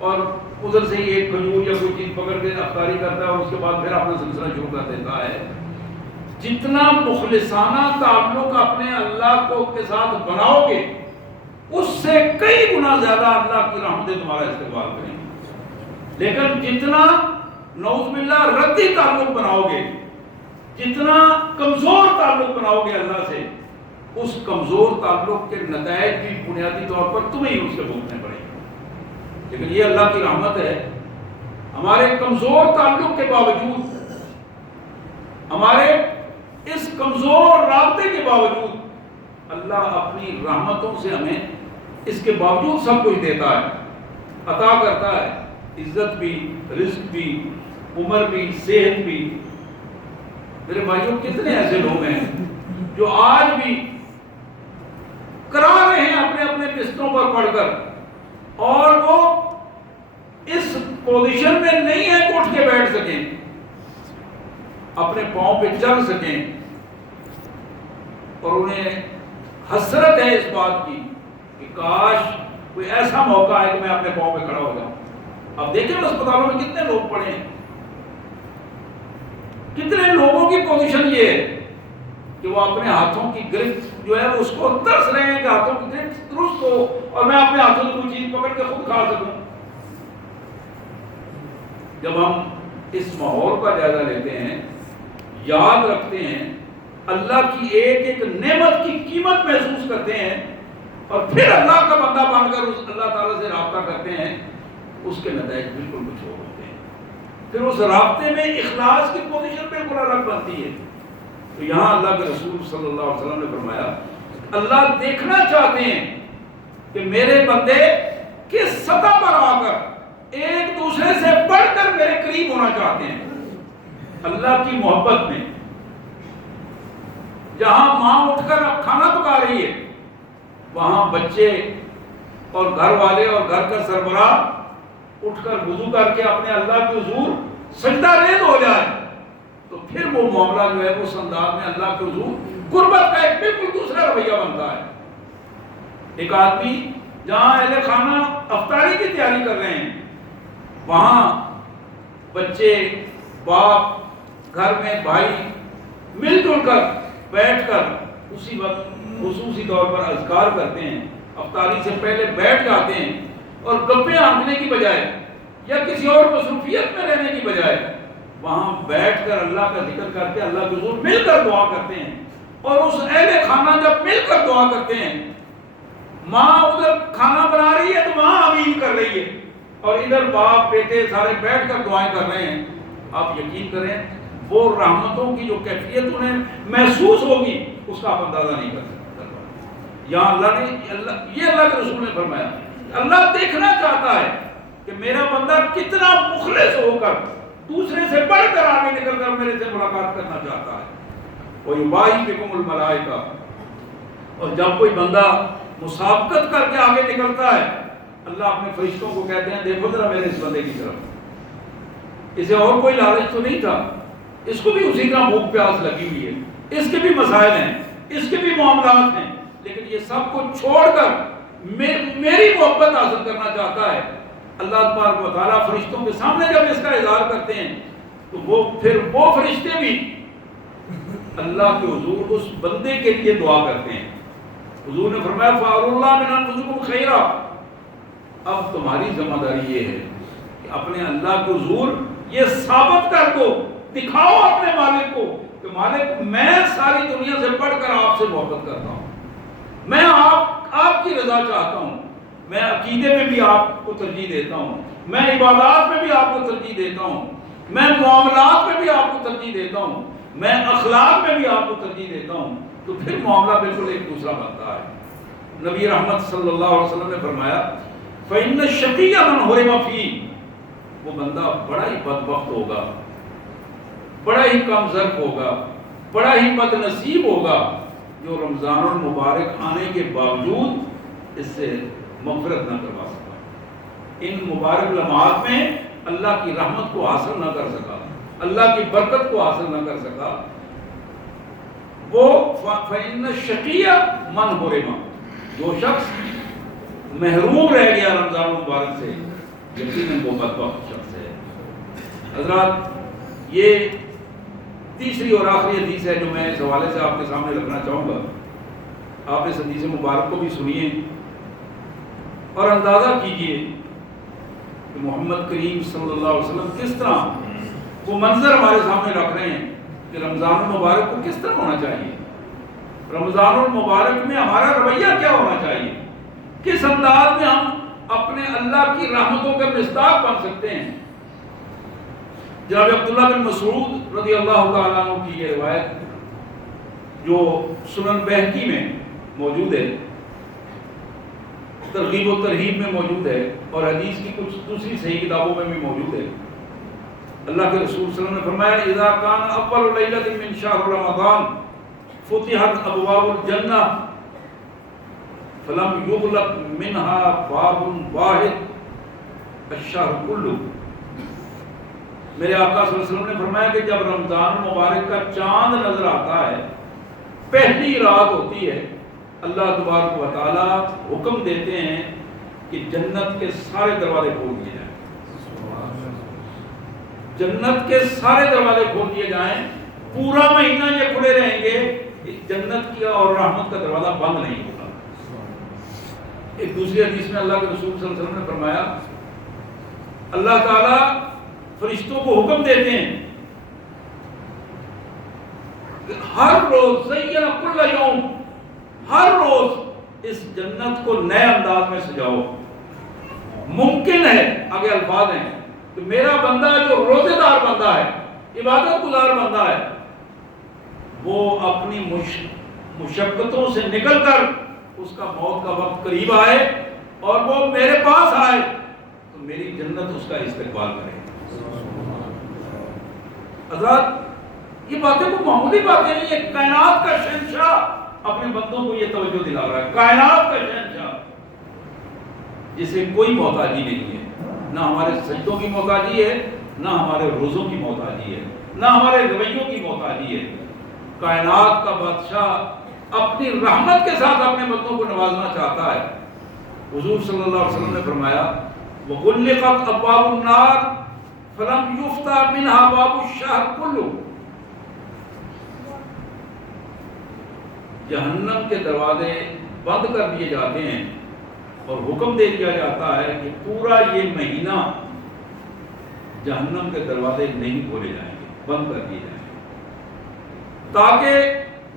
اور ادھر سے ہی ایک کھجور یا کوئی چیز پکڑ کے افطاری کرتا ہے، اور اس کے بعد پھر اپنا سلسلہ شروع کر دیتا ہے۔ جتنا مخلصانہ تعلق اپنے اللہ کو کے ساتھ بناؤ گے، اس سے کئی گنا زیادہ اللہ کی رحمتیں تمہارا استقبال کریں گے، لیکن جتنا نعوذ باللہ ردی تعلق بناؤ گے، جتنا کمزور تعلق بناؤ گے اللہ سے، اس کمزور تعلق کے نتائج بھی بنیادی طور پر تمہیں ہی اس سے بھگتنے پڑیں گے۔ لیکن یہ اللہ کی رحمت ہے، ہمارے کمزور تعلق کے باوجود ہمارے اس کمزور رابطے کے باوجود اللہ اپنی رحمتوں سے ہمیں اس کے باوجود سب کچھ دیتا ہے، عطا کرتا ہے، عزت بھی، رزق بھی، عمر بھی، صحت بھی۔ میرے بھائیوں، کتنے ایسے لوگ ہیں جو آج بھی کرا رہے ہیں اپنے اپنے بستروں پر پڑھ کر، اور وہ اس پوزیشن میں نہیں ہے کہ اٹھ کے بیٹھ سکیں، اپنے پاؤں پہ چل سکیں، اور انہیں حسرت ہے اس بات کی کہ کاش کوئی ایسا موقع ہے کہ میں اپنے پاؤں پہ کھڑا ہو جاؤں۔ اب دیکھیں اسپتالوں میں کتنے لوگ پڑے ہیں، کتنے لوگوں کی پوزیشن یہ ہے کہ وہ اپنے ہاتھوں کی گرفت جو ہے اس کو ترس رہے ہیں کہ ہاتھوں کی گرفت درست ہو اور میں اپنے ہاتھوں سے کوئی چیز پکڑ کے خود کھا سکوں۔ جب ہم اس ماحول کا جائزہ لیتے ہیں، یاد رکھتے ہیں، اللہ کی ایک ایک نعمت کی قیمت محسوس کرتے ہیں، اور پھر اللہ کا بندہ بن کر اس اللہ تعالیٰ سے رابطہ کرتے ہیں، اس کے نتائج بالکل کچھ اور ہوتے ہیں۔ پھر اس رابطے میں اخلاص کی پوزیشن بالکل الگ بنتی ہے۔ تو یہاں اللہ کے رسول صلی اللہ علیہ وسلم نے فرمایا، اللہ دیکھنا چاہتے ہیں کہ میرے بندے کس سطح پر آ کر ایک دوسرے سے بڑھ کر میرے قریب ہونا چاہتے ہیں۔ اللہ کی محبت میں جہاں ماں اٹھ کر اب کھانا پکا رہی ہے، وہاں بچے اور گھر والے اور گھر کا سربراہ اٹھ کر وضو کر کے اپنے اللہ کے حضور سجدہ ریز ہو جائے، تو پھر وہ معاملہ جو ہے اس انداز میں اللہ کے حضور قربت کا ایک بالکل دوسرا رویہ بنتا ہے۔ ایک آدمی جہاں اہل خانہ افطاری کی تیاری کر رہے ہیں، وہاں بچے، باپ، گھر میں بھائی مل جل کر بیٹھ کر اسی وقت خصوصی طور پر اذکار کرتے ہیں، افطاری سے پہلے بیٹھ جاتے ہیں، اور گپیں ہانکنے کی بجائے یا کسی اور مصروفیت میں رہنے کی بجائے وہاں بیٹھ کر اللہ کا ذکر کر کے اللہ کے حضور مل کر دعا کرتے ہیں۔ اور اس اہل خانہ جب مل کر دعا کرتے ہیں، ماں ادھر کھانا بنا رہی ہے تو وہاں آمین کر رہی ہے، اور ادھر باپ بیٹے سارے بیٹھ کر دعائیں کر رہے ہیں، آپ یقین کریں وہ رحمتوں کی جو کیفیت انہیں محسوس ہوگی اس کا آپ اندازہ نہیں کر سکتے۔ یہاں اللہ کے رسول نے فرمایا، اللہ دیکھنا چاہتا ہے کہ میرا بندہ کتنا مخلص ہو کر دوسرے سے بڑھ کر آگے نکل کر میرے سے ملاقات کرنا چاہتا ہے۔ وَيُبَاهِئُكُمُ الْمَلَائِكَةُ، اور جب کوئی بندہ مسابقت کر کے آگے نکلتا ہے، اللہ اپنے فرشتوں کو کہتے ہیں دیکھو ذرا میرے اس بندے کی طرف، اسے اور کوئی لالچ تو نہیں تھا، اس کو بھی اسی طرح بھوک پیاس لگی ہوئی ہے، اس کے بھی مسائل ہیں، اس کے بھی معاملات ہیں، لیکن یہ سب کو چھوڑ کر میری محبت حاصل کرنا چاہتا ہے۔ اللہ تبارک و تعالیٰ فرشتوں کے سامنے جب اس کا اظہار کرتے ہیں تو وہ فرشتے بھی اللہ کے حضور اس بندے کے لیے دعا کرتے ہیں۔ حضور نے فرمایا فَأَرُوا اللَّهَ مِنْ أَنفُسِكُمْ خَيْرًا، اب تمہاری ذمہ داری یہ ہے کہ اپنے اللہ کے حضور یہ ثابت کر دو، دکھاؤ اپنے مالک کو کہ مالک میں ساری دنیا سے بڑھ کر آپ سے محبت کرتا ہوں، میں آپ کی رضا چاہتا ہوں، میں عقیدے میں بھی آپ کو ترجیح دیتا ہوں، میں عبادات میں بھی آپ کو ترجیح دیتا ہوں، میں معاملات میں بھی آپ کو ترجیح دیتا ہوں، میں اخلاق میں بھی آپ کو ترجیح دیتا ہوں، تو پھر معاملہ بالکل ایک دوسرا بنتا ہے۔ نبی رحمت صلی اللہ علیہ وسلم نے فرمایا فَإِنَّ الشَّقِيَّ مَنْ حُرِمَ فِيهِ، وہ بندہ بڑا ہی بدبخت ہوگا، بڑا ہی کم ظرف ہوگا، بڑا ہی بد نصیب ہوگا جو رمضان المبارک آنے کے باوجود اس سے مغفرت نہ کروا سکا، ان مبارک لمحات میں اللہ کی رحمت کو حاصل نہ کر سکا، اللہ کی برکت کو حاصل نہ کر سکا، وہ فَإِنَّ الشَّقِيَّ مَنْ حُرِمَ، جو شخص محروم رہ گیا رمضان المبارک سے، یقیناً وہ بدبخت شخص ہے۔ حضرات، یہ تیسری اور آخری حدیث ہے جو میں اس حوالے سے آپ کے سامنے رکھنا چاہوں گا۔ آپ اس حدیث مبارک کو بھی سنیے اور اندازہ کیجئے کہ محمد کریم صلی اللہ علیہ وسلم کس طرح وہ منظر ہمارے سامنے رکھ رہے ہیں کہ رمضان المبارک کو کس طرح ہونا چاہیے، رمضان المبارک میں ہمارا رویہ کیا ہونا چاہیے، کس انداز میں ہم اپنے اللہ کی رحمتوں کے مصداق بن سکتے ہیں۔ جناب عبداللہ بن مسعود رضی اللہ تعالیٰ عنہ کی یہ روایت جو سنن بہقی میں موجود ہے، ترغیب و ترہیب میں موجود ہے، اور حدیث کی کچھ دوسری صحیح کتابوں میں بھی موجود ہے۔ اللہ کے رسول صلی اللہ علیہ وسلم نے فرمایا اذا کان اول لیلۃ من شہر رمضان فتحت ابواب الجنہ فلم یغلق منها باب واحد الشہر کلہ۔ میرے آقا صلی اللہ علیہ وسلم نے فرمایا کہ جب رمضان مبارک کا چاند نظر آتا ہے، پہلی رات ہوتی ہے، اللہ تبارک و تعالیٰ حکم دیتے ہیں کہ جنت کے سارے دروازے کھول دیے جائیں، جنت کے سارے دروازے کھول دیے جائیں، پورا مہینہ یہ کھلے رہیں گے، جنت کی اور رحمت کا دروازہ بند نہیں ہوگا۔ ایک دوسری حدیث میں اللہ کے رسول صلی اللہ علیہ وسلم نے فرمایا اللہ تعالیٰ فرشتوں کو حکم دیتے ہیں کہ ہر روز زین کل یوم، ہر روز اس جنت کو نئے انداز میں سجاؤ۔ ممکن ہے، آگے الفاظ ہیں کہ میرا بندہ جو روزے دار بندہ ہے، عبادت گزار بندہ ہے، وہ اپنی مشقتوں سے نکل کر اس کا موت کا وقت قریب آئے اور وہ میرے پاس آئے تو میری جنت اس کا استقبال کرے۔ حضرات یہ باتیں کوئی معمولی باتیں نہیں، یہ کائنات کا شہنشاہ اپنے بندوں کو یہ توجہ دلا رہا ہے، کائنات کا شہنشاہ جسے کوئی محتاجی نہیں ہے، نہ ہمارے سجدوں کی محتاجی ہے، نہ ہمارے روزوں کی محتاجی ہے، نہ ہمارے رویوں کی محتاجی ہے۔ کائنات کا بادشاہ اپنی رحمت کے ساتھ اپنے بندوں کو نوازنا چاہتا ہے۔ حضور صلی اللہ علیہ وسلم نے فرمایا وَغُلِّقَتْ أَبْوَابُ النَّارِ فَلَمْ يُفْتَحْ مِنْهَا بَابُ الشَّهْرِ كُلُّهُ۔ جہنم کے دروازے بند کر دیے جاتے ہیں اور حکم دے دیا جاتا ہے کہ پورا یہ مہینہ جہنم کے دروازے نہیں کھولے جائیں گے، بند کر دیے جائیں گے، تاکہ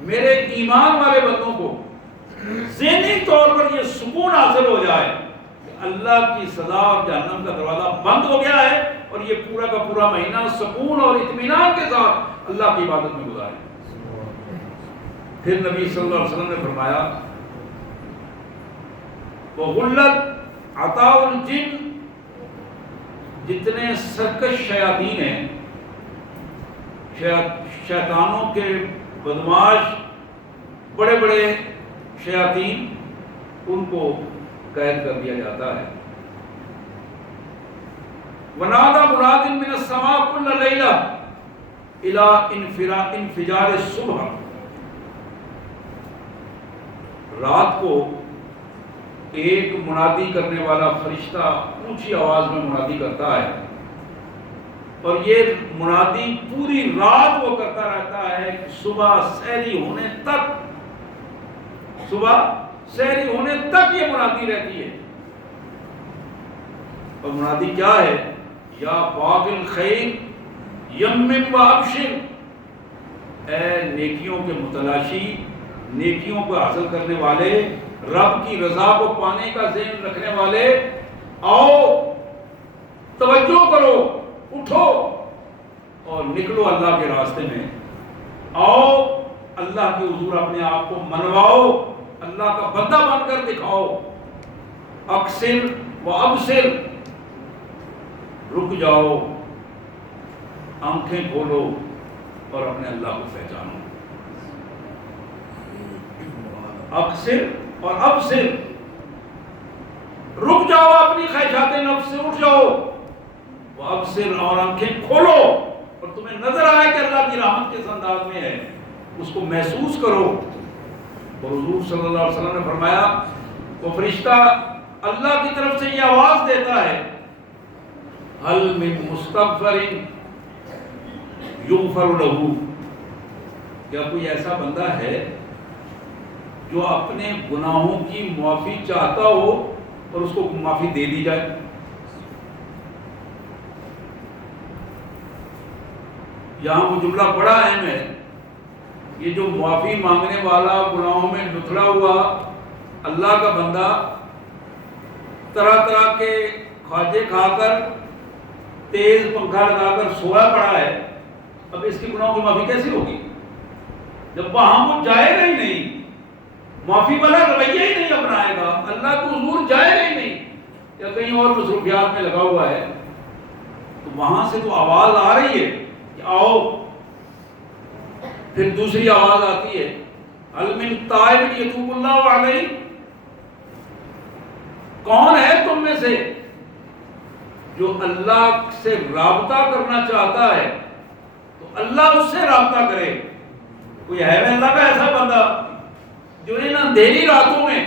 میرے ایمان والے بندوں کو ذہنی طور پر یہ سکون حاصل ہو جائے کہ اللہ کی سزا اور جہنم کا دروازہ بند ہو گیا ہے اور یہ پورا کا پورا مہینہ سکون اور اطمینان کے ساتھ اللہ کی عبادت میں گزارے۔ پھر نبی صلی اللہ علیہ وسلم نے فرمایا وَغُلَّتْ عَطَاءُ الْجِنِّ، جتنے سرکش شیاطین ہیں، شیطانوں کے بدماش بڑے بڑے شیاطین، ان کو قید کر دیا جاتا ہے۔ وَنَادَى مُنَادٍ مِّنَ السَّمَاءِ كُلَّ لَيْلَةٍ إِلَىٰ انفجار الصبح، رات کو ایک منادی کرنے والا فرشتہ اونچی آواز میں منادی کرتا ہے، اور یہ منادی پوری رات وہ کرتا رہتا ہے کہ صبح سحری ہونے تک یہ منادی رہتی ہے۔ اور منادی کیا ہے؟ یا باغ الخیر یمم و ابشر، اے نیکیوں کے متلاشی، نیکیوں کو حاصل کرنے والے، رب کی رضا کو پانے کا ذہن رکھنے والے، آؤ توجہ کرو، اٹھو اور نکلو اللہ کے راستے میں، آؤ اللہ کے حضور اپنے آپ کو منواؤ، اللہ کا بندہ بن کر دکھاؤ، اکثر و ابصر، رک جاؤ، آنکھیں کھولو اور اپنے اللہ کو پہچانو۔ اکثر اور ابصر، رک جاؤ، اپنی خواہشات نفس سے اٹھ جاؤ، ابصر، اور آنکھیں کھولو اور تمہیں نظر آئے کہ اللہ کی رحمت کس انداز میں ہے، اس کو محسوس کرو۔ اور حضور صلی اللہ علیہ وسلم نے فرمایا وہ فرشتہ اللہ کی طرف سے یہ آواز دیتا ہے حل من مستغفر یغفر لہ، کیا کوئی ایسا بندہ ہے جو اپنے گناہوں کی معافی چاہتا ہو اور اس کو معافی دے دی جائے؟ یہاں وہ جملہ بڑا اہم ہے، یہ جو معافی مانگنے والا، گناہوں میں لتھڑا ہوا اللہ کا بندہ طرح طرح کے کھاجے کھا کر تیز پنکھا لگا کر سویا پڑا ہے، اب اس کے گناہوں کی معافی کیسے ہوگی جب وہاں وہ جائے گا ہی نہیں، معافی والا رویہ ہی نہیں اپنائے گا، اللہ کو حضور جائے گا ہی نہیں، یا کہیں اور مصروفیات میں لگا ہوا ہے، تو وہاں سے تو آواز آ رہی ہے کہ آؤ، پھر دوسری آواز آتی ہے هل من تائب یتوب اللہ علیہ، کون ہے تم میں سے جو اللہ سے رابطہ کرنا چاہتا ہے تو اللہ اس سے رابطہ کرے؟ کوئی ہے اللہ کا ایسا بندہ جو ان اندھیری راتوں میں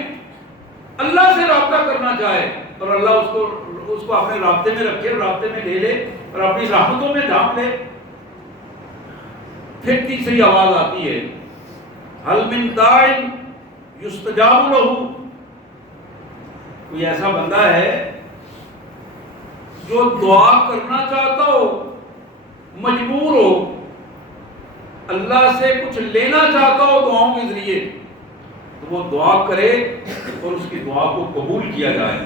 اللہ سے رابطہ کرنا چاہے اور اللہ اس کو اپنے رابطے میں رکھے، رابطے میں لے لے اور اپنی رحمتوں میں ڈھانپ لے؟ پھر تیسری آواز آتی ہے هل من داع یستجاب لہ، کوئی ایسا بندہ ہے جو دعا کرنا چاہتا ہو، مجبور ہو، اللہ سے کچھ لینا چاہتا ہو دعاؤں کے ذریعے، تو وہ دعا کرے اور اس کی دعا کو قبول کیا جائے۔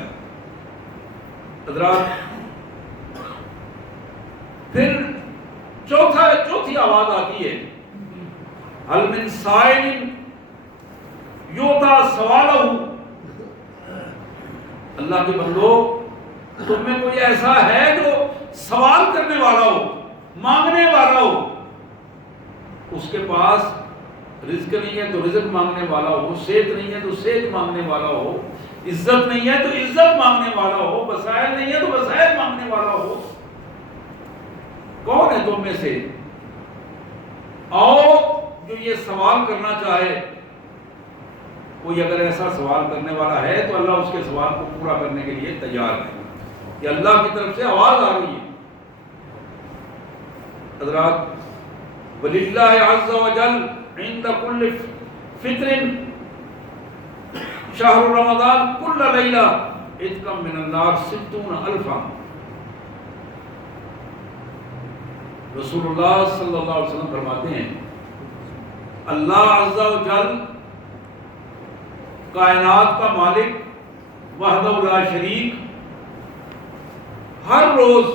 حضرات پھر چوتھی آواز آتی ہے هل من سائل یعطی سوالہ، اللہ کے بندو تم میں کوئی ایسا ہے جو سوال کرنے والا ہو، مانگنے والا ہو، اس کے پاس رزق نہیں ہے تو رزق مانگنے والا ہو، صحت نہیں ہے تو صحت مانگنے والا ہو، عزت نہیں ہے تو عزت مانگنے والا ہو، وسائل نہیں ہے تو وسائل مانگنے والا ہو؟ کون ہے تم میں سے آؤ جو یہ سوال کرنا چاہے؟ کوئی اگر ایسا سوال کرنے والا ہے تو اللہ اس کے سوال کو پورا کرنے کے لیے تیار ہے، کہ اللہ کی طرف سے آواز آ رہی ہے۔ حضرات وَلِلَّهِ عَزَّ وَجَلَّ عِنْدَ كُلِّ فِطْرٍ شَهْرُ رَمَضَانَ كُلَّ لَيْلَةٍ عِتْقًا مِنَ النَّارِ 60,000۔ رسول اللہ صلی اللہ علیہ وسلم فرماتے ہیں اللہ عز و جل کائنات کا مالک وحدہ لا شریک ہر روز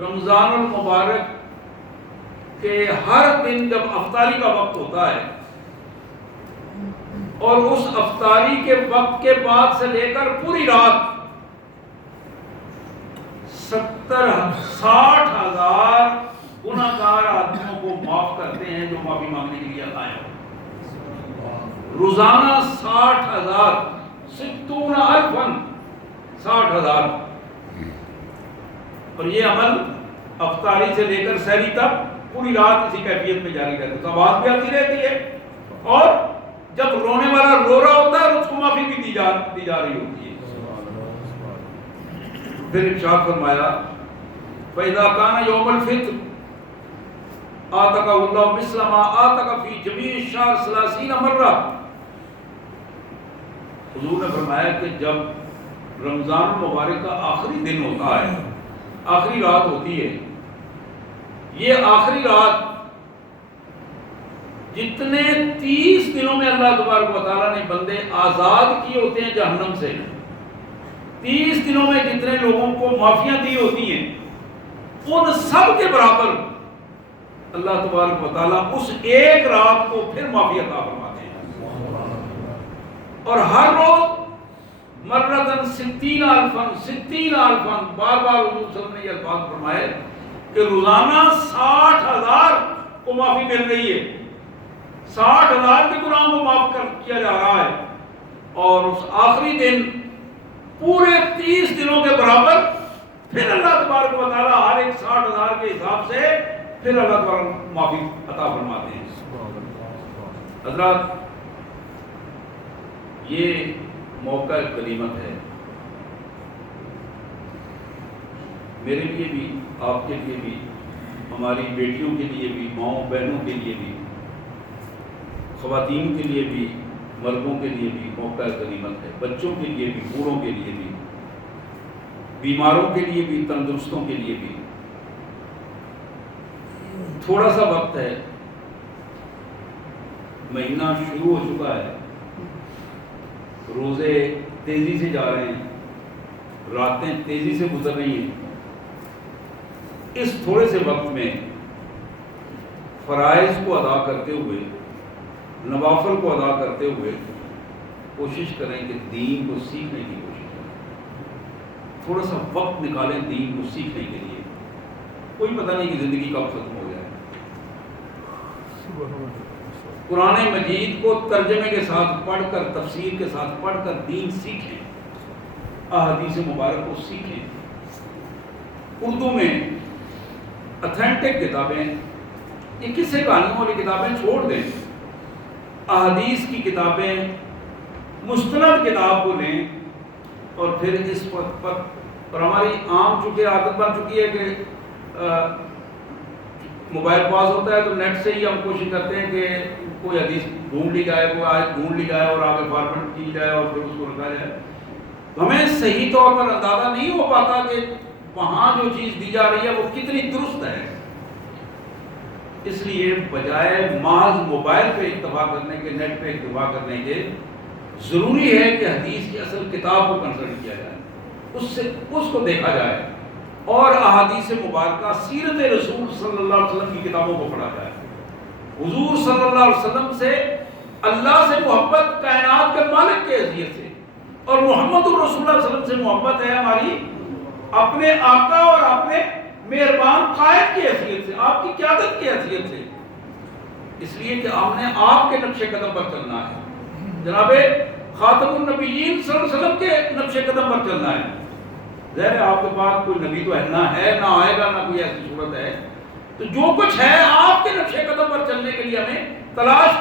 رمضان المبارک کے ہر دن جب افطاری کا وقت ہوتا ہے اور اس افطاری کے وقت کے بعد سے لے کر پوری رات 60,000 گناہگار آدمیوں کو معاف کرتے ہیں جو معافی مانگنے کے لیے آئے ہیں۔ روزانہ 60,000، 60,000، اور یہ عمل افطاری سے لے کر سحری تک پوری رات اسی کیفیت میں جاری رہتا ہے، آواز بھی آتی رہتی ہے، اور جب رونے والا رو رہا ہوتا ہے اس کو معافی بھی دی جا رہی ہوتی ہے۔ پھر ارشاد فرمایا فَإِذَا كَانَ يَوْمُ الْفِطْرِ آتَقَهُ اللَّهُ مِثْلَ مَا آتَقَ فِي جَمِيعِ الشَّهْرِ 30 مرہ۔ حضور نے فرمایا کہ جب رمضان المبارک کا آخری دن ہوتا ہے، آخری رات ہوتی ہے، یہ آخری رات جتنے 30 دنوں میں اللہ تبارک و تعالیٰ نے بندے آزاد کیے ہوتے ہیں جہنم سے، 30 دنوں میں جتنے لوگوں کو معافیاں دی ہوتی ہیں، ان سب کے برابر اللہ تبارک و تعالیٰ اس ایک رات کو پھر معافی عطا فرماتے ہیں، اور ہر روز مرتن 60,000 بار بار حضور صلی اللہ علیہ وسلم نے یہ الفاظ فرمائے کہ روزانہ 60,000 کو معافی مل رہی ہے، 60,000 کے گناہوں کو معاف کیا جا رہا ہے، اور اس آخری دن پورے 30 دنوں کے برابر پھر اللہ تبارک و تعالیٰ ہر ایک 60,000 کے حساب سے پھر اللہ تبارک معافی عطا فرماتے ہیں۔ حضرات یہ موقع غنیمت ہے، میرے لیے بھی، آپ کے لیے بھی، ہماری بیٹیوں کے لیے بھی، ماؤں بہنوں کے لیے بھی، خواتین کے لیے بھی، مردوں کے لیے بھی موقع غنیمت ہے، بچوں کے لیے بھی، بوڑھوں کے لیے بھی، بیماروں کے لیے بھی، تندرستوں کے لیے بھی۔ تھوڑا سا وقت ہے، مہینہ شروع ہو چکا ہے، روزے تیزی سے جا رہے ہیں، راتیں تیزی سے گزر رہی ہیں، اس تھوڑے سے وقت میں فرائض کو ادا کرتے ہوئے، نوافل کو ادا کرتے ہوئے کوشش کریں کہ دین کو سیکھنے کی کوشش کریں، تھوڑا سا وقت نکالیں دین کو سیکھنے کے لیے۔ کوئی پتہ نہیں کہ زندگی کب ختم ہو جائے۔ قرآن مجید کو ترجمے کے ساتھ پڑھ کر، تفسیر کے ساتھ پڑھ کر دین سیکھیں، احادیث مبارک کو سیکھیں۔ اردو میں اتھینٹک کتابیں، یہ قصے کہانیوں والی کتابیں چھوڑ دیں، احادیث کی کتابیں، مستند کتاب کو لیں، اور پھر اس پر اور ہماری عام چونکہ عادت بن چکی ہے کہ موبائل پاس ہوتا ہے تو نیٹ سے ہی ہم کوشش کرتے ہیں کہ کوئی حدیث ڈھونڈ لی جائے، کوئی آیت ڈھونڈ لی جائے اور آگے فارورڈ کی جائے اور پھر اس کو رکھا جائے۔ ہمیں صحیح طور پر اندازہ نہیں ہو پاتا کہ وہاں جو چیز دی جا رہی ہے وہ کتنی درست ہے۔ اس لیے بجائے محض موبائل پہ اکتفا کرنے کے، نیٹ پہ اکتفا کرنے کے، ضروری ہے کہ حدیث کی اصل کتاب کو کنسلٹ کیا جائے، اس کو دیکھا جائے، اور احادیث مبارکہ، سیرت رسول صلی اللہ علیہ وسلم کی کتابوں کو پڑھا جائے۔ حضور صلی اللہ علیہ وسلم سے، اللہ سے محبت کائنات کے مالک کے حیثیت سے، اور محمد الرسول اللہ صلی اللہ علیہ وسلم سے محبت ہے ہماری اپنے آقا اور اپنے مہربان قائد کی حیثیت سے، آپ کی قیادت کی حیثیت سے۔ اس لیے کہ ہم نے آپ کے نقش قدم پر چلنا ہے، جناب خاتم النبیین صلی اللہ علیہ وسلم کے نقش قدم پر چلنا ہے۔ ظاہر ہے آپ کے پاس کوئی نبی تو نہ ہے، نہ آئے گا، نہ کوئی ایسی صورت ہے، تو جو کچھ ہے آپ کے نقش قدم پر چلنے کے لیے ہمیں تلاش